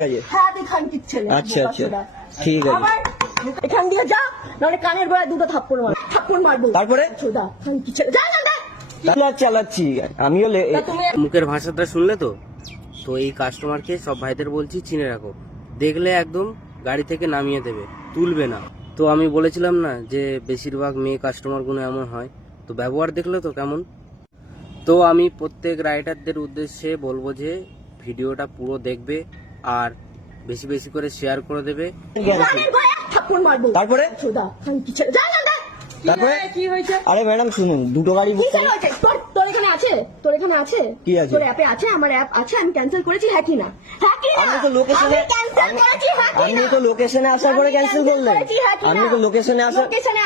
হ্যাঁ তুই খানকির ছেলে। আচ্ছা আচ্ছা ঠিক আছে। আবার এখান দিয়ে যা, নাহলে কানের গোড়ায় দুটো থাপ্পড় মারবো। তারপরে চোদা খানকির ছেলে, যা যা যা। চালাচ্ছি আমিও তুমি মুখের ভাষাটা শুনলে তো এই কাস্টমারকে সব ভাইদের বলছি চিনে রাখো, দেখলে একদম গাড়ি থেকে নামিয়ে দেবে, তুলবে না। তো আমি বলেছিলাম না যে বেশিরভাগ মেয়ে কাস্টমারগুলো এমন হয়, তো ব্যবহার দেখলে তো কেমন। তো আমি প্রত্যেক রাইডারদের উদ্দেশ্যে বলবো যে ভিডিওটা পুরো দেখবে আর বেশি বেশি করে শেয়ার করে দেবে। কানের গোড়ায় থাপ্পড় মারবো। তারপরে চোদা খানকির ছেলে, যা যা যা। তারপরে কি হয়েছে? আরে ম্যাডাম শুনুন, দুটো গাড়ি বুক কিসের হয়েছে? তোর এখানে আছে? তোর এখানে আছে? কি আছে? তোর অ্যাপে আছে? আমার অ্যাপ আছে, আমি ক্যান্সেল করেছি। হ্যাঁ কি না? হ্যাঁ কি না? আমি তো লোকেশনে আমি তো লোকেশনে আসার পরে ক্যান্সেল করলেন। আমি তো লোকেশনে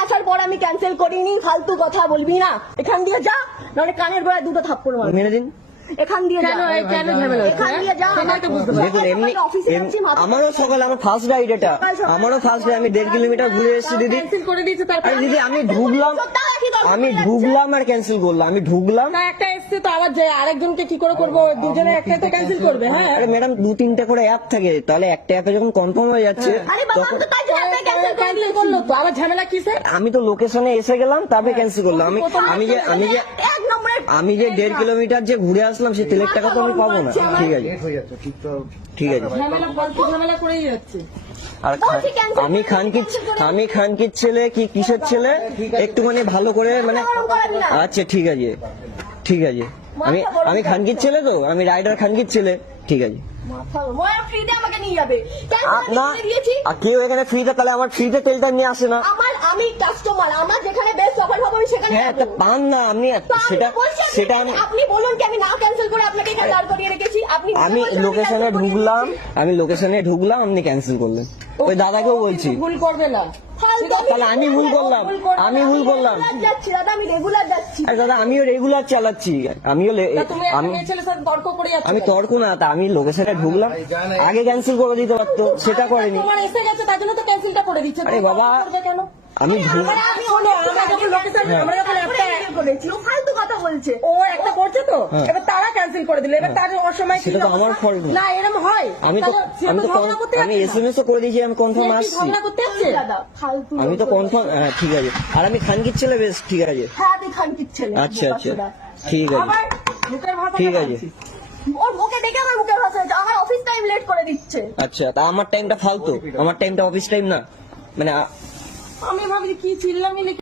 আসার পর আমি ক্যান্সেল করিনি। ফালতু কথা বলবি না। এখান দিয়ে যা, নাহলে কানের গোড়ায় দুটো থাপ্পড় মারবো। মেরে দিন। এখান দিয়ে যা, এখান দিয়ে যা। দেখুন এমনি আমারও সকালে আমার ফার্স্ট রাইড, এটা আমারও ফার্স্ট রাইড। আমি 1.5 কিলোমিটার ঘুরে এসেছি দিদি। আরে দিদি আমি ঢুকলাম আর ক্যান্সেল করলাম। আমি ঢুকলাম একটা এসছে তো আবার যায়, আরেকজনকে কি করে করবো? দুজনে একটা তো ক্যান্সেল করবে। হ্যাঁ আরে ম্যাডাম 2-3টা করে অ্যাপ থাকে, তাহলে একটা অ্যাপে যখন কনফার্ম হয়ে যাচ্ছে আরে বাবা, আমি তো তাই জন্য ক্যান্সেল করলো তো। আবার ঝামেলা কিসে? আমি তো লোকেশনে এসে গেলাম, তারপরে ক্যান্সেল করলাম। এক নম্বরে আমি যে 1.5 কিলোমিটার যে ঘুরে আসলাম সে তেলের টাকা তো আমি পাবো না। ঠিক আছে ঠিক আছে। ঝামেলা করেই যাচ্ছে। আর আমি খানকির ছেলে কি কিসের ছেলে একটুখানি ভালো করে মানে আচ্ছা ঠিক আছে ঠিক আছে। আমি খানকির ছেলে, তো আমি রাইডার খানকির ছেলে। ঠিক আছে না, কেউ এখানে ফ্রিতে, তাহলে আমার ফ্রিতে তেলটা নিয়ে আসে না। আমি কাস্টমার, আমার যেখানে বেস্ট অফার হবে আমি সেখানে হ্যাঁ তা পান না আপনি সেটা আপনি বলুন কি আমি না ক্যান্সেল করে আপনাকে এখানে দাঁড় করিয়ে রেখেছি? আমি লোকেশনে ঢুকলাম আপনি ক্যান্সেল করলেন। ওই দাদাকেও বলছি ভুল করবে না। তাহলে আমি ভুল করলাম যাচ্ছি দাদা, আমি রেগুলার যাচ্ছি। আরে দাদা আমিও রেগুলার চালাচ্ছি। তর্ক করে আমি তর্ক না, তা আমি লোকেশনে ঢুকলাম, আগে ক্যান্সেল করে দিতে পারতো, সেটা করেনি। তোমার এসে গেছে তাই জন্য তো ক্যান্সেলটা করে দিচ্ছে। আরে বাবা কেন? আমি ফালতু কথা বলছে। ও একটা করছে তো, এবার তারা ক্যান্সেল করে দিল। এবার তার অসময় সেটা তো আমার ফল্ট না, এরকম হয়। আমি এসএমএস করে দিয়েছি, আমি কনফার্ম আসছি। আমি তো কনফার্ম। হ্যাঁ ঠিক আছে। আর আমি খানকির ছেলে, বেশ ঠিক আছে। হ্যাঁ তুই খানকির ছেলে। আচ্ছা আচ্ছা ঠিক আছে ঠিক আছে। ওর মুখে দেখে আমার মুখের ভাষা হয়েছে। আমার অফিস টাইম লেট করে দিচ্ছে। আচ্ছা তা আমার টাইমটা ফালতু, আমার টাইমটা অফিস টাইম না মানে। আমি ভাবছি কি চিল্লামিল্লি